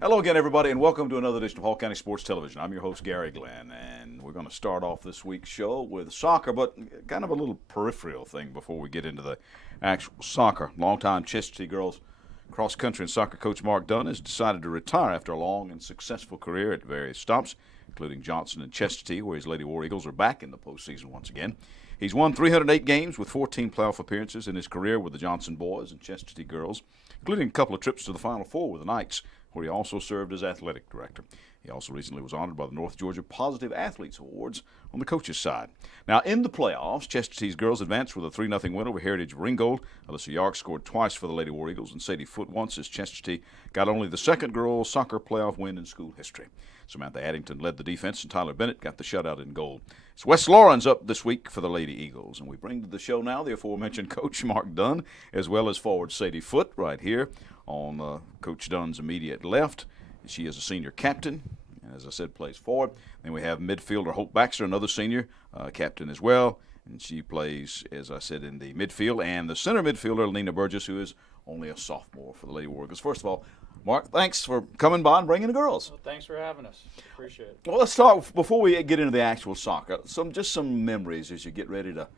Hello again, everybody, and welcome to another edition of Hall County Sports Television. I'm your host, Gary Glenn, and we're going to start off this week's show with soccer, but kind of a little peripheral thing before we get into the actual soccer. Longtime Chestatee girls cross-country and soccer coach Mark Dunn has decided to retire after a long and successful career at various stops, including Johnson and Chestatee, where his Lady War Eagles are back in the postseason once again. He's won 308 games with 14 playoff appearances in his career with the Johnson boys and Chestatee girls, including a couple of trips to the Final Four with the Knights, where he also served as athletic director. He also recently was honored by the North Georgia Positive Athletes Awards on the coach's side. Now, in the playoffs, Chestatee's girls advanced with a 3-0 win over Heritage Ringgold. Alyssa Yark scored twice for the Lady War Eagles, and Sadie Foote once, as Chestatee got only the second girls' soccer playoff win in school history. Samantha Addington led the defense, and Tyler Bennett got the shutout in goal. So Wes Lauren's up this week for the Lady Eagles, and we bring to the show now the aforementioned Coach Mark Dunn, as well as forward Sadie Foote right here on Coach Dunn's immediate left. She is a senior captain, and as I said, plays forward. Then we have midfielder Hope Baxter, another senior captain as well, and she plays, as I said, in the midfield. And the center midfielder, Lena Burgess, who is only a sophomore for the Lady War Eagles. First of all, Mark, thanks for coming by and bringing the girls. Well, thanks for having us. Appreciate it. Well, let's start, before we get into the actual soccer, some memories as you get ready to,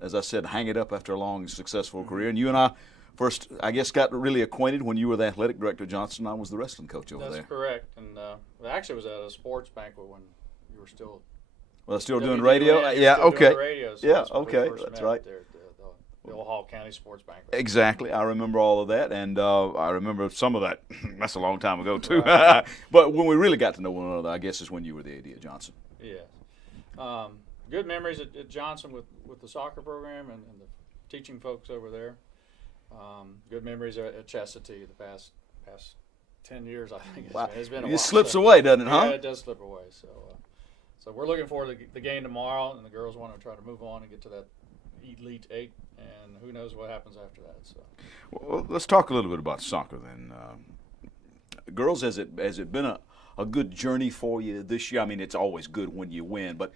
as I said, hang it up after a long, successful career. And you and I first, I guess, got really acquainted when you were the athletic director at Johnson. I was the wrestling coach over there. That's correct. And actually, it was at a sports banquet when you were still. Well, still doing radio? Yeah, okay. Doing radio, so yeah, okay, that's right. There, the old Hall County Sports Banquet. Exactly. I remember all of that, and I remember some of that. That's a long time ago, too. Right. But when we really got to know one another, I guess, is when you were the AD at Johnson. Yeah. Good memories at Johnson with the soccer program and the teaching folks over there. Good memories at Chestatee the past 10 years, I think. It's been a while. It slips away, doesn't it, huh? Yeah, it does slip away. So we're looking forward to the game tomorrow, and the girls want to try to move on and get to that Elite Eight, and who knows what happens after that. So, well, let's talk a little bit about soccer then. Girls, has it been a good journey for you this year? I mean, it's always good when you win, but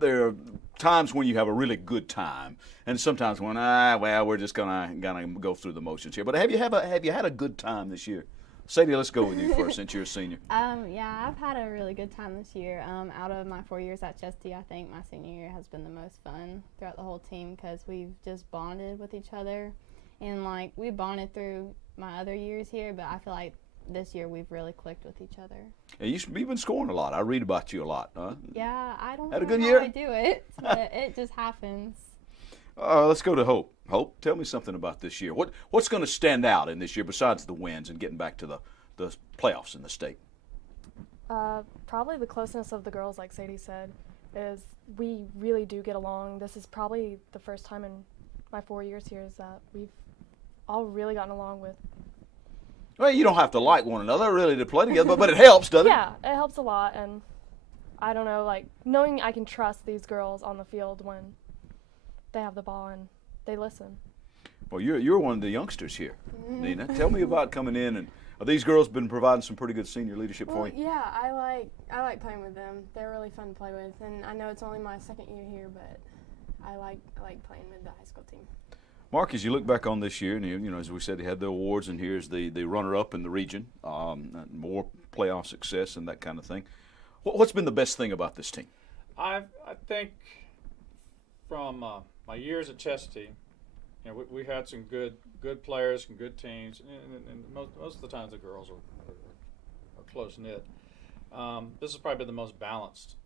there are times when you have a really good time, and sometimes when we're just gonna go through the motions here. But have you had a good time this year? Sadie, let's go with you first, since you're a senior. Yeah, I've had a really good time this year. Out of my 4 years at Chestatee, I think my senior year has been the most fun throughout the whole team because we've just bonded with each other. And, we bonded through my other years here, but I feel like this year we've really clicked with each other. And you've been scoring a lot. I read about you a lot. Huh? Yeah, I don't Had know a good how year? I do it, but it just happens. Let's go to Hope. Hope, tell me something about this year. What's going to stand out in this year besides the wins and getting back to the playoffs in the state? Probably the closeness of the girls, like Sadie said, is we really do get along. This is probably the first time in my 4 years here is that we've all really gotten along with. Well, you don't have to like one another really to play together, but it helps, doesn't it? Yeah, it helps a lot, and I don't know, knowing I can trust these girls on the field when they have the ball and they listen. Well, you're one of the youngsters here, Nina. Tell me about coming in, and these girls been providing some pretty good senior leadership for you? Yeah, I like playing with them. They're really fun to play with, and I know it's only my second year here, but I like playing with the high school team. Mark, as you look back on this year, and as we said, they had the awards, and here's the runner-up in the region, more playoff success and that kind of thing. What's been the best thing about this team? I think from my years at Chestatee, we had some good players, some good teams, and most of the times the girls are close knit. This has probably been the most balanced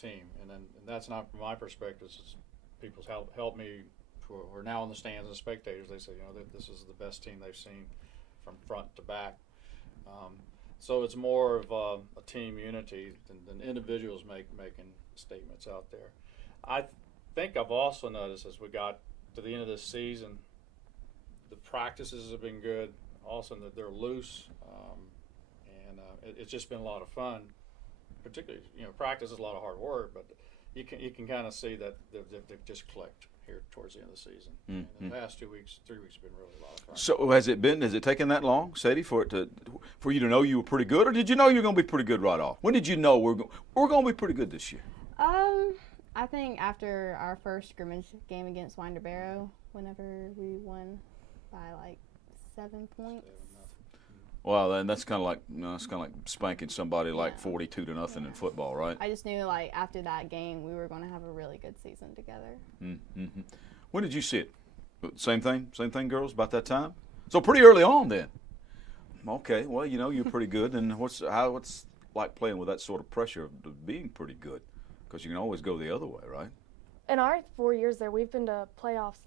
team, and that's not from my perspective. It's people's help me who are now in the stands and spectators. They say that this is the best team they've seen from front to back. So it's more of a team unity than individuals making statements out there. I think I've also noticed as we got to the end of this season, the practices have been good. Also, that they're loose, and it's just been a lot of fun. Particularly, practice is a lot of hard work, but you can kind of see that they've just clicked. here towards the end of the season. Mm-hmm. And the past 3 weeks have been really a lot of fun. So has it taken that long, Sadie, for you to know you were pretty good, or did you know you were going to be pretty good right off? When did you know we're going to be pretty good this year? I think after our first scrimmage game against Winder Barrow, whenever we won by like 7 points. Well, then that's kind of like spanking somebody like 42-0 in football, right? I just knew like after that game we were going to have a really good season together. Mm-hmm. When did you see it? Same thing, girls. About that time. So pretty early on, then. Okay, well, you're pretty good. And what's like playing with that sort of pressure of being pretty good? Because you can always go the other way, right? In our 4 years there, we've been to playoffs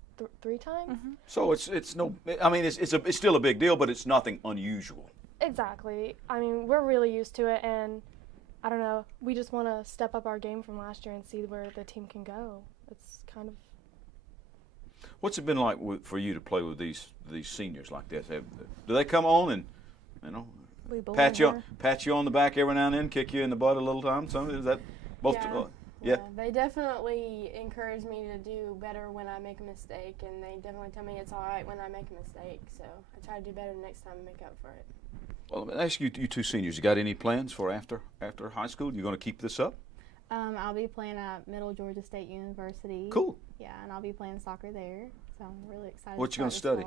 3 times. Mm-hmm. So it's no. I mean, it's still a big deal, but it's nothing unusual. Exactly. I mean, we're really used to it, and I don't know. We just want to step up our game from last year and see where the team can go. It's kind of. What's it been like for you to play with these seniors like this? Do they come on and pat you on the back every now and then, kick you in the butt a little time? Is that both? Yeah, they definitely encourage me to do better when I make a mistake, and they definitely tell me it's all right when I make a mistake. So I try to do better next time and make up for it. Well, let me ask you two seniors. You got any plans for after high school? You going to keep this up? I'll be playing at Middle Georgia State University. Cool. Yeah, and I'll be playing soccer there, so I'm really excited. What you going to study?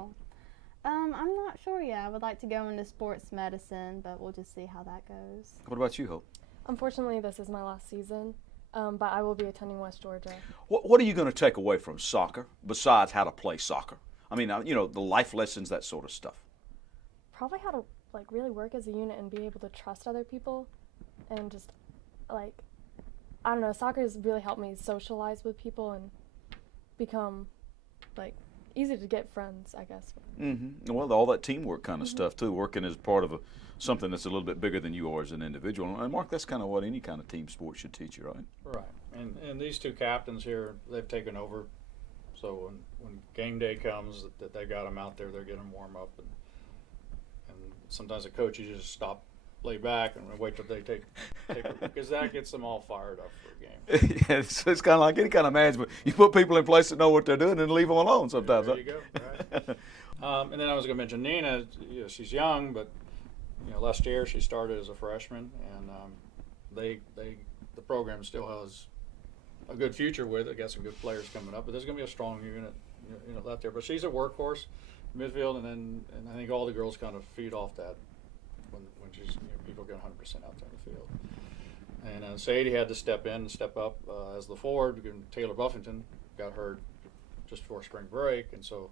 I'm not sure yet. I would like to go into sports medicine, but we'll just see how that goes. What about you, Hope? Unfortunately, this is my last season, but I will be attending West Georgia. What are you going to take away from soccer besides how to play soccer? I mean, the life lessons, that sort of stuff. Probably how to really work as a unit and be able to trust other people, and just I don't know. Soccer has really helped me socialize with people and become easy to get friends, I guess. Mm-hmm. Well, all that teamwork kind of stuff too, working as part of something that's a little bit bigger than you are as an individual. And Mark, that's kind of what any kind of team sport should teach you, right? Right. And these two captains here, they've taken over. So when game day comes, that they got them out there, they're getting them warm up, and sometimes the coaches just stop, lay back, and wait till they take it, because that gets them all fired up for a game. Yeah, it's kind of like any kind of management. You put people in place that know what they're doing and leave them alone sometimes. There you go. Right. And then I was going to mention Nina. She's young, but last year she started as a freshman, and the program still has a good future with it. Got some good players coming up, but there's going to be a strong unit out there. But she's a workhorse midfield, and I think all the girls kind of feed off that when she's people get 100% out there in the field. And Sadie had to step up as the forward because Taylor Buffington got hurt just before spring break, and so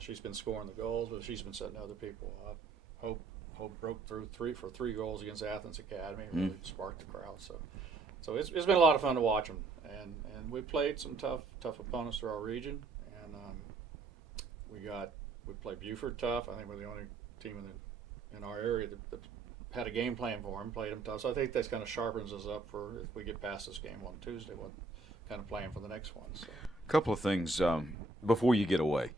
she's been scoring the goals, but she's been setting other people up. Hope broke through for three goals against Athens Academy, really sparked the crowd. So it's been a lot of fun to watch them, and we played some tough opponents through our region, and we played Buford tough. I think we're the only team in our area that had a game plan for them, played them tough. So I think that kind of sharpens us up for if we get past this game on Tuesday, what kind of plan for the next one. So. A couple of things before you get away.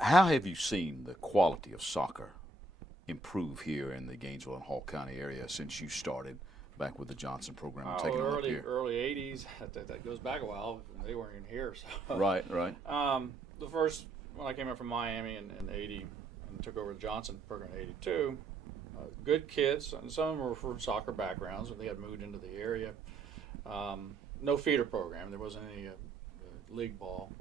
How have you seen the quality of soccer improve here in the Gainesville and Hall County area since you started back with the Johnson program and taking it up here? Early 80s. That goes back a while. They weren't even here. So. Right. The first, when I came up from Miami in 80 and took over the Johnson program in 82, good kids, and some of them were from soccer backgrounds, and they had moved into the area. No feeder program. There wasn't any league ball.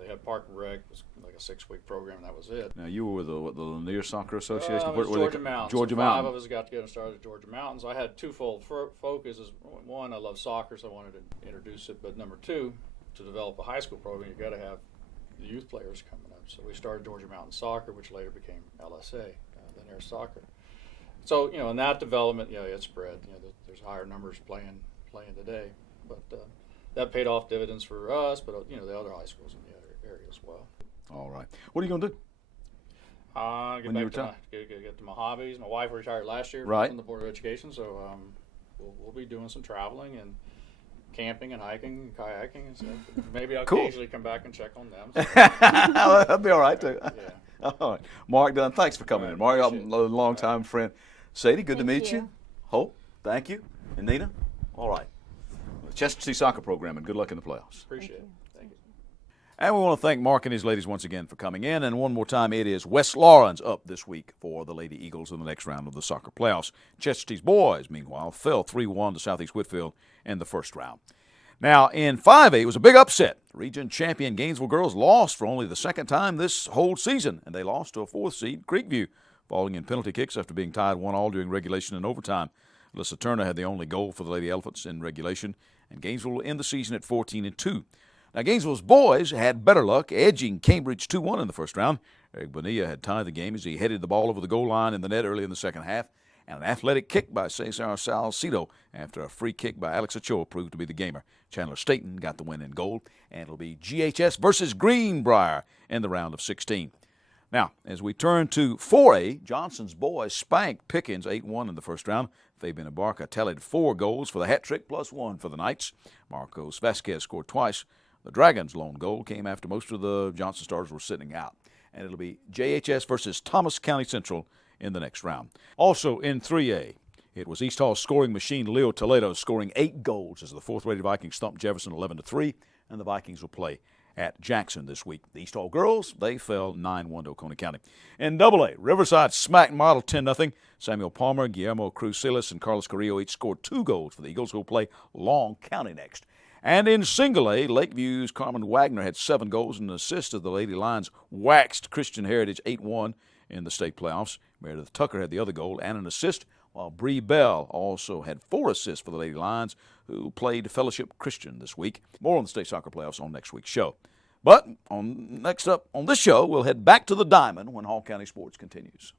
They had Park and Rec, it was like a 6-week program, and that was it. Now, you were with the Lanier Soccer Association? It was Georgia Mountains. Georgia Mountains. 5 Mountains. of us got together and started at Georgia Mountains. I had twofold focuses. One, I love soccer, so I wanted to introduce it. But number two, to develop a high school program, you've got to have the youth players coming up. So we started Georgia Mountain Soccer, which later became LSA, Lanier Soccer. So, in that development, it spread. There's higher numbers playing today. But that paid off dividends for us, but, the other high schools in the other area as well. All right. What are you going to do? Get to my hobbies. My wife retired last year right. from the Board of Education, so we'll be doing some traveling and camping and hiking and kayaking and stuff. Maybe I'll occasionally come back and check on them. So. That'll be all right, too. Yeah. All right. Mark Dunn, thanks for coming in. Mark, a long-time friend. Sadie, good to meet you. Hope, thank you. And Nina, all right. Chester City Soccer Program, and good luck in the playoffs. Appreciate it. And we want to thank Mark and his ladies once again for coming in. And one more time, it is West Lawrence up this week for the Lady Eagles in the next round of the soccer playoffs. Chester's boys, meanwhile, fell 3-1 to Southeast Whitfield in the first round. Now, in 5A, it was a big upset. Region champion Gainesville girls lost for only the second time this whole season, and they lost to a 4th seed, Creekview, falling in penalty kicks after being tied 1-1 during regulation and overtime. Alyssa Turner had the only goal for the Lady Elephants in regulation, and Gainesville will end the season at 14-2. Now, Gainesville's boys had better luck, edging Cambridge 2-1 in the first round. Eric Bonilla had tied the game as he headed the ball over the goal line in the net early in the second half, and an athletic kick by Cesar Salcido after a free kick by Alex Ochoa proved to be the gamer. Chandler Staten got the win in goal, and it'll be GHS versus Greenbrier in the round of 16. Now, as we turn to 4A, Johnson's boys spanked Pickens 8-1 in the first round. Fabian Abarca tallied 4 goals for the hat trick plus 1 for the Knights. Marcos Vasquez scored twice. The Dragons' lone goal came after most of the Johnson stars were sitting out. And it'll be JHS versus Thomas County Central in the next round. Also in 3A, it was East Hall's scoring machine Leo Toledo scoring 8 goals as the 4th-rated Vikings thumped Jefferson 11-3, and the Vikings will play at Jackson this week. The East Hall girls, they fell 9-1 to Oconee County. In AA, Riverside smacked Model 10-0. Samuel Palmer, Guillermo Cruz Silas, and Carlos Carrillo each scored 2 goals for the Eagles, who will play Long County next. And in Single A, Lakeview's Carmen Wagner had 7 goals and an assist as the Lady Lions waxed Christian Heritage 8-1 in the state playoffs. Meredith Tucker had the other goal and an assist, while Bree Bell also had 4 assists for the Lady Lions, who played Fellowship Christian this week. More on the state soccer playoffs on next week's show. But next up on this show, we'll head back to the Diamond when Hall County Sports continues.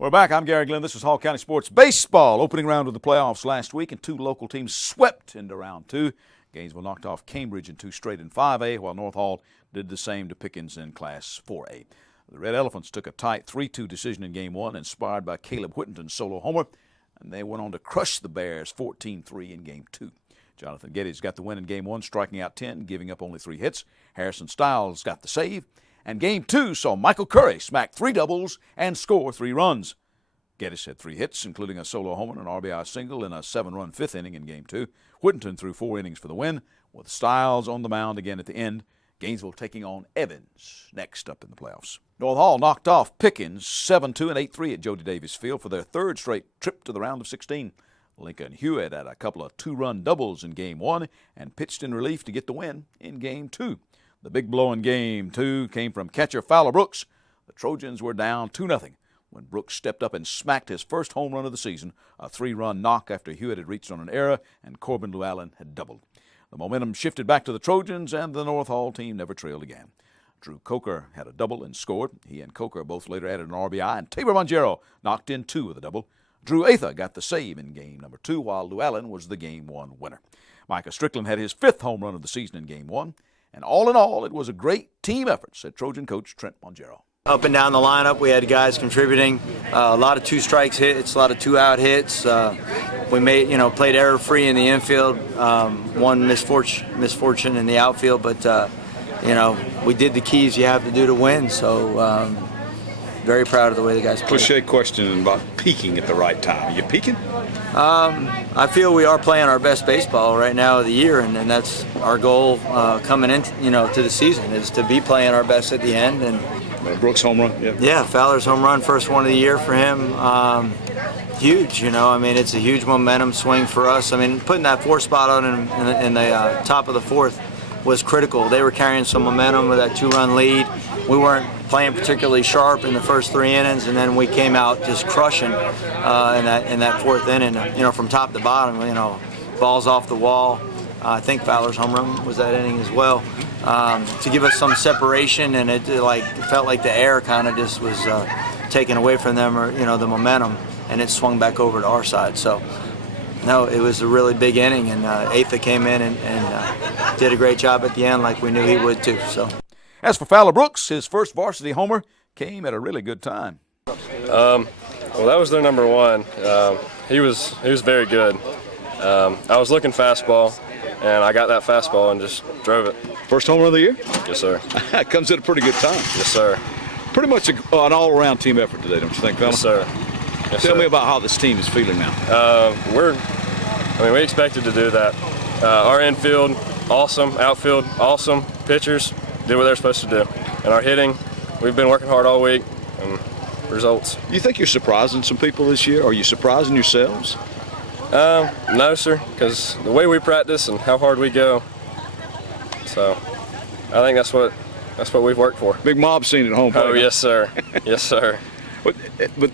We're back. I'm Gary Glenn. This is Hall County Sports Baseball. Opening round of the playoffs last week, and 2 local teams swept into round 2. Gainesville knocked off Cambridge in 2 straight in 5A, while North Hall did the same to Pickens in Class 4A. The Red Elephants took a tight 3-2 decision in Game 1, inspired by Caleb Whittington's solo homer, and they went on to crush the Bears 14-3 in Game 2. Jonathan Geddes got the win in Game 1, striking out 10, giving up only 3 hits. Harrison Stiles got the save. And Game 2 saw Michael Curry smack 3 doubles and score 3 runs. Geddes had 3 hits, including a solo homer, an RBI single, in a 7-run 5th inning in Game 2. Whittington threw 4 innings for the win, with Stiles on the mound again at the end. Gainesville taking on Evans next up in the playoffs. North Hall knocked off Pickens 7-2 and 8-3 at Jody Davis Field for their 3rd straight trip to the round of 16. Lincoln Hewitt had a couple of 2-run doubles in Game 1 and pitched in relief to get the win in Game 2. The big blow in Game 2 came from catcher Fowler Brooks. The Trojans were down 2-0 when Brooks stepped up and smacked his first home run of the season, a 3-run knock after Hewitt had reached on an error and Corbin Llewellyn had doubled. The momentum shifted back to the Trojans, and the North Hall team never trailed again. Drew Coker had a double and scored. He and Coker both later added an RBI, and Tabor Monjero knocked in 2 with a double. Drew Atha got the save in Game number 2, while Llewellyn was the Game 1 winner. Micah Strickland had his 5th home run of the season in Game 1. And all in all, it was a great team effort, said Trojan coach Trent Monjero. Up and down the lineup, we had guys contributing. A lot of 2 strikes hits, a lot of 2-out hits. We played error-free in the infield. One misfortune in the outfield, but we did the keys you have to do to win. So very proud of the way the guys played. Cliche question about peaking at the right time. Are you peaking? I feel we are playing our best baseball right now of the year, and that's our goal coming in, to the season, is to be playing our best at the end. And Brooks home run, yeah, Fowler's home run, first one of the year for him. Huge, it's a huge momentum swing for us. Putting that 4 spot on in the top of the 4th was critical. They were carrying some momentum with that 2-run lead. We weren't playing particularly sharp in the first 3 innings, and then we came out just crushing in that 4th inning. From top to bottom, balls off the wall. I think Fowler's home run was that inning as well, to give us some separation, and it felt like the air kind of just was taken away from them, or the momentum, and it swung back over to our side. So. No, it was a really big inning, and Atha came in and did a great job at the end, like we knew he would too. So, as for Fowler Brooks, his first varsity homer came at a really good time. Well, that was their number 1. He was very good. I was looking fastball, and I got that fastball and just drove it. First homer of the year? Yes, sir. It comes at a pretty good time. Yes, sir. Pretty much an all-around team effort today, don't you think, Fowler? Yes, sir. Yes, Tell sir. me about how this team is feeling now. We expected to do that. Our infield, awesome. Outfield, awesome. Pitchers did what they're supposed to do. And our hitting, we've been working hard all week. And results. You think you're surprising some people this year? Are you surprising yourselves? No, sir, because the way we practice and how hard we go. So I think that's what we've worked for. Big mob scene at home. Oh, yes, sir. Yes, sir. But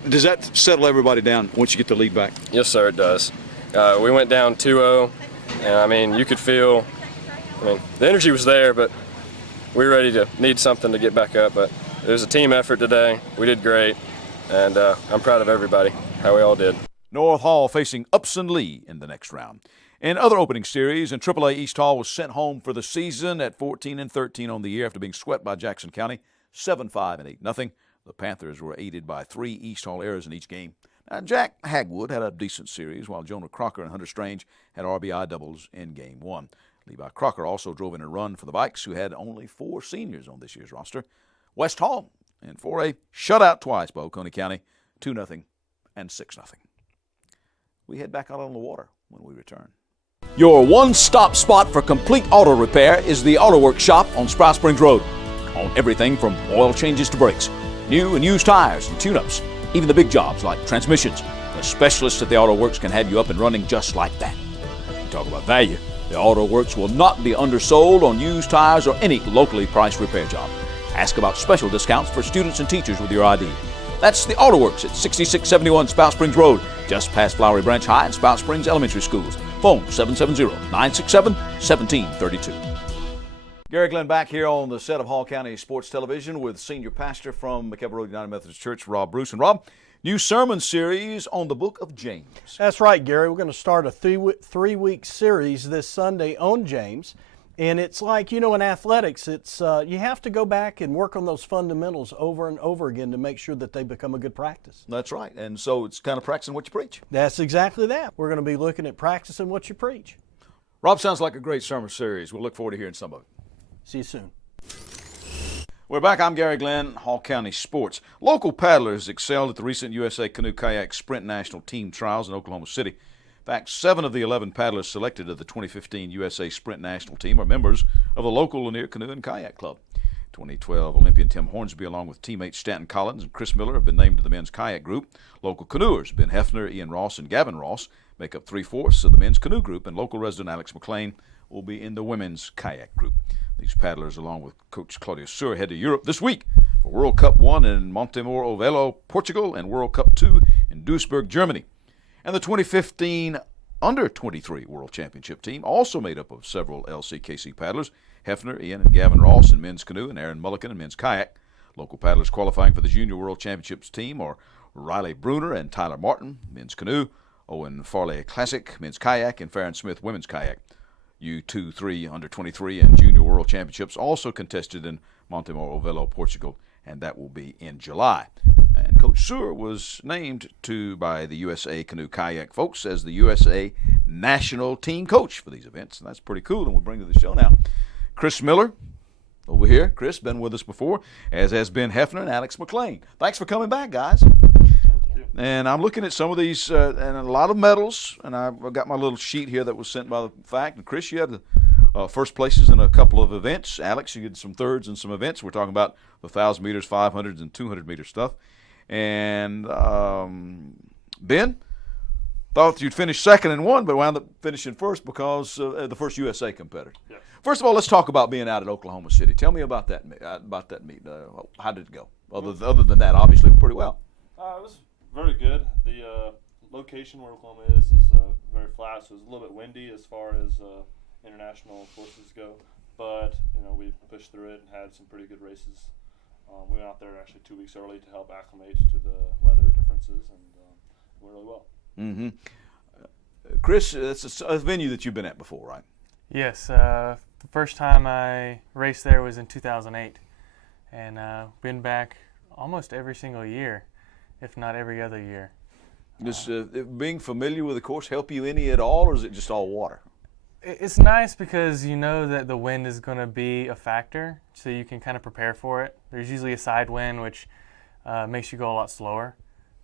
does that settle everybody down once you get the lead back? Yes, sir, it does. We went down 2-0, and you could feel, the energy was there, but we were ready to need something to get back up. But it was a team effort today. We did great, and I'm proud of everybody, how we all did. North Hall facing Upson Lee in the next round. In other opening series, in AAA, East Hall was sent home for the season at 14-13 on the year after being swept by Jackson County, 7-5 and 8-0. The Panthers were aided by 3 East Hall errors in each game. Now, Jack Hagwood had a decent series, while Jonah Crocker and Hunter Strange had RBI doubles in Game 1. Levi Crocker also drove in a run for the Vikes, who had only 4 seniors on this year's roster. West Hall in 4A shut out twice by Oconee County, 2-0 and 6-0. We head back out on the water when we return. Your one-stop spot for complete auto repair is the Auto Works shop on Sprout Springs Road. On everything from oil changes to brakes, new and used tires and tune-ups, even the big jobs like transmissions. The specialists at the Auto Works can have you up and running just like that. You talk about value. The Auto Works will not be undersold on used tires or any locally priced repair job. Ask about special discounts for students and teachers with your ID. That's the Auto Works at 6671 Spout Springs Road, just past Flowery Branch High and Spout Springs Elementary Schools. Phone 770-967-1732. Gary Glenn back here on the set of Hall County Sports Television with senior pastor from McKelvey Road United Methodist Church, Rob Bruce. And Rob, new sermon series on the book of James. That's right, Gary. We're going to start a three-week series this Sunday on James. And it's like, in athletics, it's you have to go back and work on those fundamentals over and over again to make sure that they become a good practice. That's right. And so it's kind of practicing what you preach. That's exactly that. We're going to be looking at practicing what you preach. Rob, sounds like a great sermon series. We'll look forward to hearing some of it. See you soon. We're back. I'm Gary Glenn, Hall County Sports. Local paddlers excelled at the recent USA Canoe Kayak Sprint National Team Trials in Oklahoma City. In fact, 7 of the 11 paddlers selected to the 2015 USA Sprint National Team are members of the local Lanier Canoe and Kayak Club. 2012 Olympian Tim Hornsby, along with teammates Stanton Collins and Chris Miller, have been named to the men's kayak group. Local canoers Ben Hefner, Ian Ross, and Gavin Ross make up 3/4 of the men's canoe group, and local resident Alex McLean will be in the women's kayak group. These paddlers, along with Coach Claudia Sur, head to Europe this week for World Cup 1 in Montemor Ovelo, Portugal, and World Cup 2 in Duisburg, Germany. And the 2015 Under-23 World Championship team, also made up of several LCKC paddlers, Hefner, Ian, and Gavin Ross in men's canoe, and Aaron Mulliken in men's kayak. Local paddlers qualifying for the Junior World Championships team are Riley Bruner and Tyler Martin, men's canoe, Owen Farley Classic, men's kayak, and Farron Smith, women's kayak. U23, Under-23, and Junior World Championships also contested in Montemor Ovelo, Portugal, and that will be in July. And Coach Sur was named by the USA Canoe Kayak folks as the USA National Team Coach for these events, and that's pretty cool, and we'll bring to the show now Chris Miller over here. Chris, been with us before, as has Ben Hefner and Alex McLean. Thanks for coming back, guys. And I'm looking at some of these, and a lot of medals, and I've got my little sheet here that was sent by the fact. And Chris, you had the first places in a couple of events. Alex, you did some thirds in some events. We're talking about the 1,000 meters, 500s, and 200-meter stuff. And Ben, thought you'd finish second and one, but wound up finishing first because the first USA competitor. Yeah. First of all, let's talk about being out at Oklahoma City. Tell me about that meet. How did it go? Other than that, obviously, pretty well. It was very good. The location where Oklahoma is very flat, so it's a little bit windy as far as international courses go. But we pushed through it and had some pretty good races. We went out there actually 2 weeks early to help acclimate to the weather differences, and went really well. Mm-hmm. Chris, it's a venue that you've been at before, right? Yes. The first time I raced there was in 2008, and been back almost every single year, if not every other year. Does being familiar with the course help you any at all, or is it just all water? It's nice because you know that the wind is going to be a factor, so you can kind of prepare for it. There's usually a side wind, which makes you go a lot slower.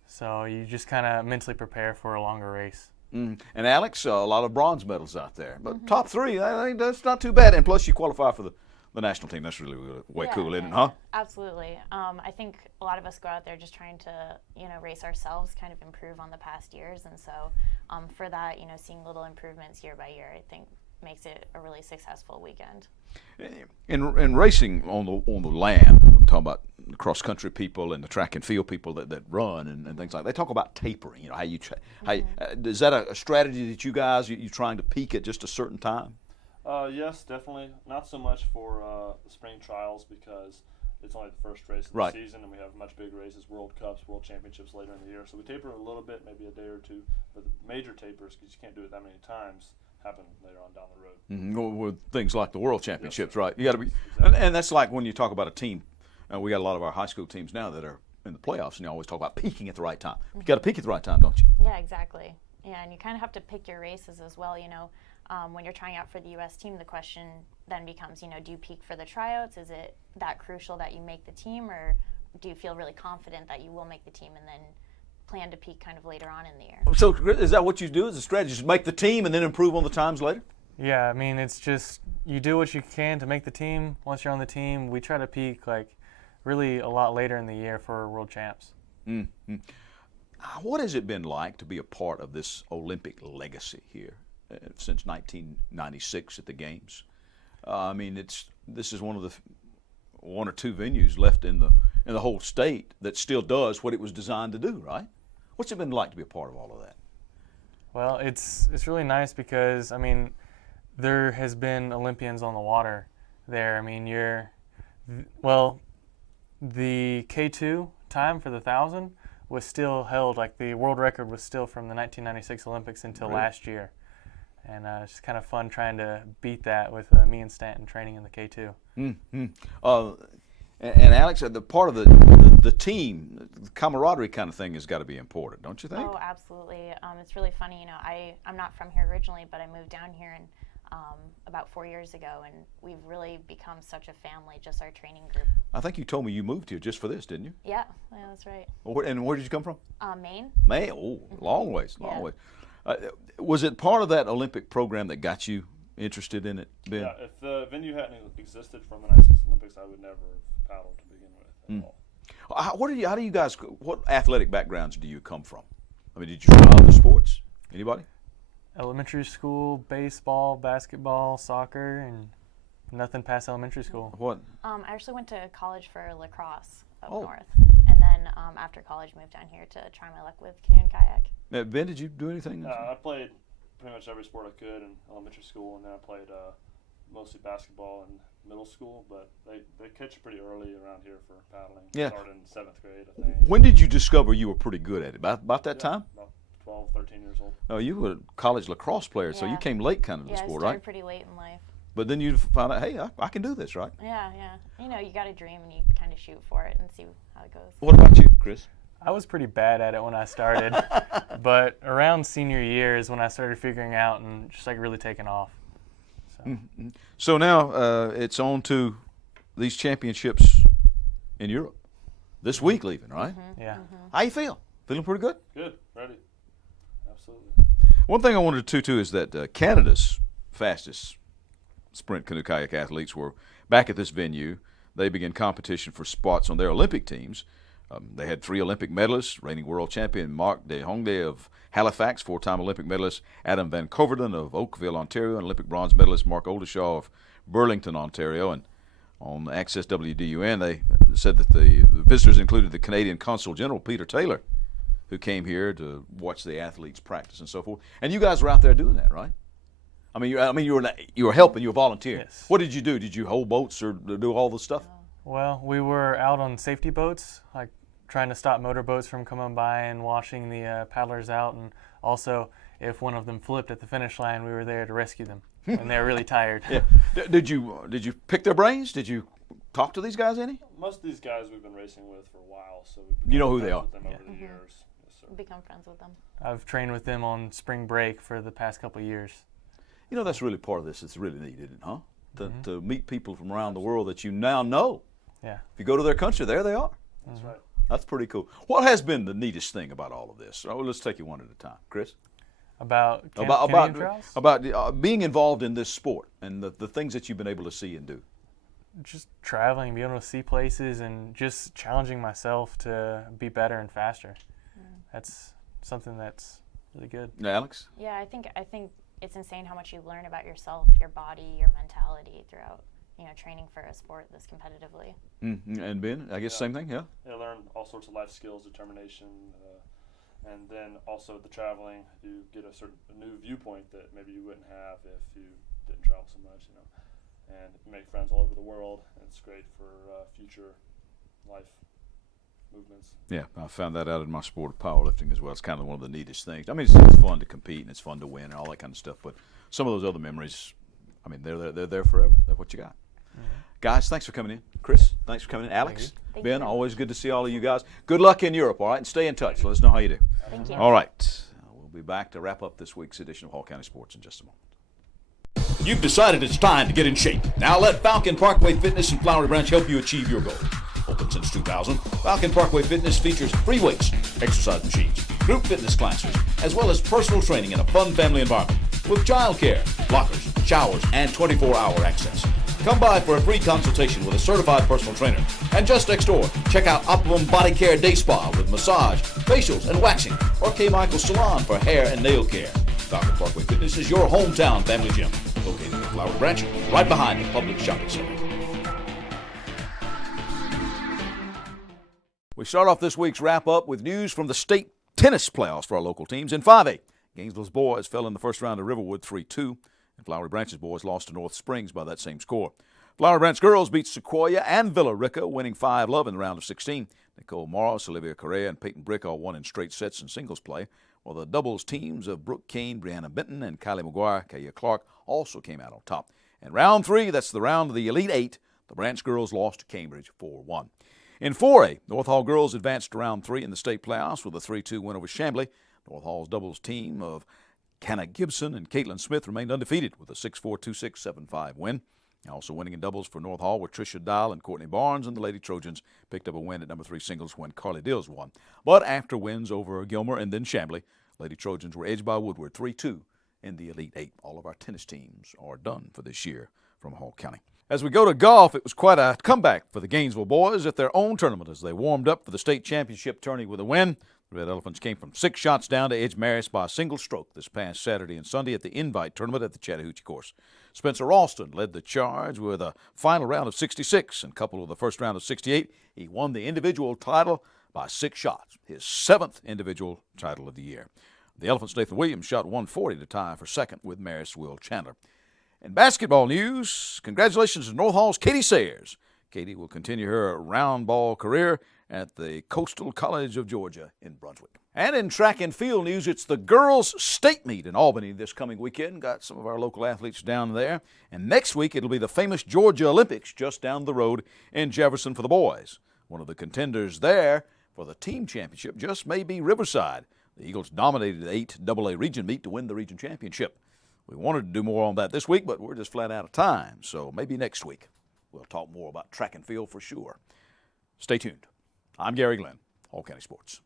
So you just kind of mentally prepare for a longer race. And Alex, a lot of bronze medals out there. But top three, that's not too bad. And plus you qualify for the national team. That's really way cool, isn't it, huh? Absolutely. I think a lot of us go out there just trying to, race ourselves, kind of improve on the past years. And so for that, seeing little improvements year by year, I think makes it a really successful weekend. In racing on the land, I'm talking about the cross country people and the track and field people that run and things like that. They talk about tapering. How you is that a strategy that you guys you trying to peak at just a certain time? Yes, definitely. Not so much for the spring trials because it's only the first race of the season, and we have much bigger races, World Cups, World Championships later in the year. So we taper a little bit, maybe a day or two. But the major tapers, because you can't do it that many times, happen later on down the road. Mm-hmm. With things like the World Championships, right? You got to be, exactly. and that's like when you talk about a team. We got a lot of our high school teams now that are in the playoffs, and you always talk about peaking at the right time. You got to peak at the right time, don't you? Yeah, exactly. Yeah, and you kind of have to pick your races as well. When you're trying out for the U.S. team, the question then becomes, do you peak for the tryouts? Is it that crucial that you make the team, or do you feel really confident that you will make the team and then plan to peak kind of later on in the year? So is that what you do as a strategy? Just make the team and then improve on the times later? Yeah, I mean, it's just you do what you can to make the team. Once you're on the team, we try to peak really a lot later in the year for world champs. Mm-hmm. What has it been like to be a part of this Olympic legacy here since 1996 at the Games? This is one of the one or two venues left in the whole state that still does what it was designed to do, right? What's it been like to be a part of all of that? Well, it's really nice because there has been Olympians on the water there. The K2 time for the 1,000 was still held, the world record was still from the 1996 Olympics until last year. And it's just kind of fun trying to beat that with me and Stanton training in the K2. Mm-hmm. And Alex, the part of the team, the camaraderie kind of thing has got to be important, don't you think? Oh, absolutely. It's really funny. I'm not from here originally, but I moved down here about 4 years ago, and we've really become such a family, just our training group. I think you told me you moved here just for this, didn't you? Yeah, that's right. And where did you come from? Maine. Maine? Oh, long ways, long ways. Was it part of that Olympic program that got you interested in it, Ben? Yeah, if the venue hadn't existed from the 96 Olympics, I would never have paddled to begin with at all. What athletic backgrounds do you come from? Did you try other sports? Anybody? Elementary school, baseball, basketball, soccer, and nothing past elementary school. What? I actually went to college for lacrosse up north. And then after college, moved down here to try my luck with canoe and kayak. Ben, did you do anything? I played pretty much every sport I could in elementary school, and then I played mostly basketball in middle school, but they catch you pretty early around here for paddling. Yeah. Started in 7th grade, I think. When did you discover you were pretty good at it? About that time? About 12, 13 years old. Oh, you were a college lacrosse player, so you came late kind of to the sport, I started right? pretty late in life. But then you found out, hey, I can do this, right? Yeah. You got to dream and you kind of shoot for it and see how it goes. What about you, Chris? I was pretty bad at it when I started, but around senior year is when I started figuring out and just really taking off. So now it's on to these championships in Europe this week, leaving, right? Mm-hmm. Yeah. Mm-hmm. How you feel? Feeling pretty good? Good, ready. Absolutely. One thing I wanted to too is that Canada's fastest sprint canoe kayak athletes were back at this venue. They began competition for spots on their Olympic teams. They had 3 Olympic medalists, reigning world champion Mark de Hongde of Halifax, 4-time Olympic medalist Adam Van Coverden of Oakville, Ontario, and Olympic bronze medalist Mark Oldershaw of Burlington, Ontario, and on Access WDUN, they said that the visitors included the Canadian Consul General, Peter Taylor, who came here to watch the athletes practice and so forth. And you guys were out there doing that, right? I mean, you were helping, you were volunteering. Yes. What did you do? Did you hold boats or do all the stuff? Well, we were out on safety boats, like trying to stop motorboats from coming by and washing the paddlers out, and also if one of them flipped at the finish line, we were there to rescue them, and they were really tired. Yeah. Did you pick their brains? Did you talk to these guys any? Most of these guys we've been racing with for a while, so you know who they are. With them over the years. Yes, sir. Become friends with them. I've trained with them on spring break for the past couple of years. You know, that's really part of this. It's really neat, isn't it, huh? To meet people from around the world that you now know. Yeah. If you go to their country, there they are. That's right. That's pretty cool. What has been the neatest thing about all of this? Oh, let's take you one at a time. Chris? About Canadian trials? About being involved in this sport and the things that you've been able to see and do. Just traveling, being able to see places, and just challenging myself to be better and faster. That's something that's really good. Alex? Yeah, I think it's insane how much you learn about yourself, your body, your mentality throughout, training for a sport this competitively. And Ben, I guess same thing, yeah? You learn all sorts of life skills, determination, and then also the traveling, you get a new viewpoint that maybe you wouldn't have if you didn't travel so much, And you make friends all over the world, and it's great for future life movements. Yeah, I found that out in my sport of powerlifting as well. It's kind of one of the neatest things. I mean, it's fun to compete and it's fun to win and all that kind of stuff, but some of those other memories, I mean, they're there forever. They're what you got. Guys, thanks for coming in. Chris, thanks for coming in. Alex, Thank Ben, you. Always good to see all of you guys. Good luck in Europe, all right? And stay in touch. Let us know how you do. Thank you. All right. We'll be back to wrap up this week's edition of Hall County Sports in just a moment. You've decided it's time to get in shape. Now let Falcon Parkway Fitness in Flowery Branch help you achieve your goal. Open since 2000, Falcon Parkway Fitness features free weights, exercise machines, group fitness classes, as well as personal training in a fun family environment with childcare, lockers, showers, and 24-hour access. Come by for a free consultation with a certified personal trainer. And just next door, check out Optimum Body Care Day Spa with massage, facials, and waxing, or K. Michael's Salon for hair and nail care. Falcon Parkway Fitness is your hometown family gym, located in Flowery Branch, right behind the public shopping center. We start off this week's wrap-up with news from the state tennis playoffs for our local teams. In 5A, Gainesville's boys fell in the first round to Riverwood 3-2, and Flowery Branch's boys lost to North Springs by that same score. Flowery Branch girls beat Sequoia and Villa Rica, winning 5-love in the round of 16. Nicole Morris, Olivia Correa, and Peyton Brick all won in straight sets in singles play, while the doubles teams of Brooke Kane, Brianna Benton, and Kylie McGuire, Kaya Clark also came out on top. In round 3, that's the round of the Elite 8, the Branch girls lost to Cambridge 4-1. In 4A, North Hall girls advanced to round 3 in the state playoffs with a 3-2 win over Chamblee. North Hall's doubles team of Canna Gibson and Caitlin Smith remained undefeated with a 6-4, 2-6, 7-5 win. Also winning in doubles for North Hall were Tricia Dial and Courtney Barnes, and the Lady Trojans picked up a win at number 3 singles when Carly Dills won. But after wins over Gilmer and then Chamblee, Lady Trojans were edged by Woodward 3-2 in the Elite 8. All of our tennis teams are done for this year from Hall County. As we go to golf, it was quite a comeback for the Gainesville boys at their own tournament as they warmed up for the state championship tourney with a win. The Red Elephants came from 6 shots down to edge Marist by a single stroke this past Saturday and Sunday at the Invite tournament at the Chattahoochee course. Spencer Ralston led the charge with a final round of 66, and coupled with the first round of 68, he won the individual title by 6 shots, his 7th individual title of the year. The Elephants' Nathan Williams shot 140 to tie for second with Marist Will Chandler. In basketball news, congratulations to North Hall's Katie Sayers. Katie will continue her round ball career at the Coastal College of Georgia in Brunswick. And in track and field news, it's the girls' state meet in Albany this coming weekend. Got some of our local athletes down there. And next week, it'll be the famous Georgia Olympics just down the road in Jefferson for the boys. One of the contenders there for the team championship just may be Riverside. The Eagles dominated the 8AA region meet to win the region championship. We wanted to do more on that this week, but we're just flat out of time. So maybe next week we'll talk more about track and field for sure. Stay tuned. I'm Gary Glenn, Hall County Sports.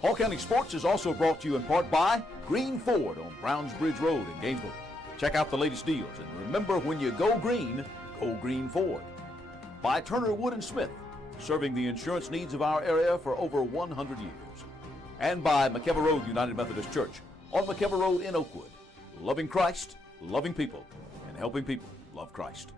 Hall County Sports is also brought to you in part by Green Ford on Brownsbridge Road in Gainesville. Check out the latest deals, and remember, when you go Green Ford. By Turner Wood & Smith, serving the insurance needs of our area for over 100 years. And by McKever Road United Methodist Church on McKever Road in Oakwood. Loving Christ, loving people, and helping people love Christ.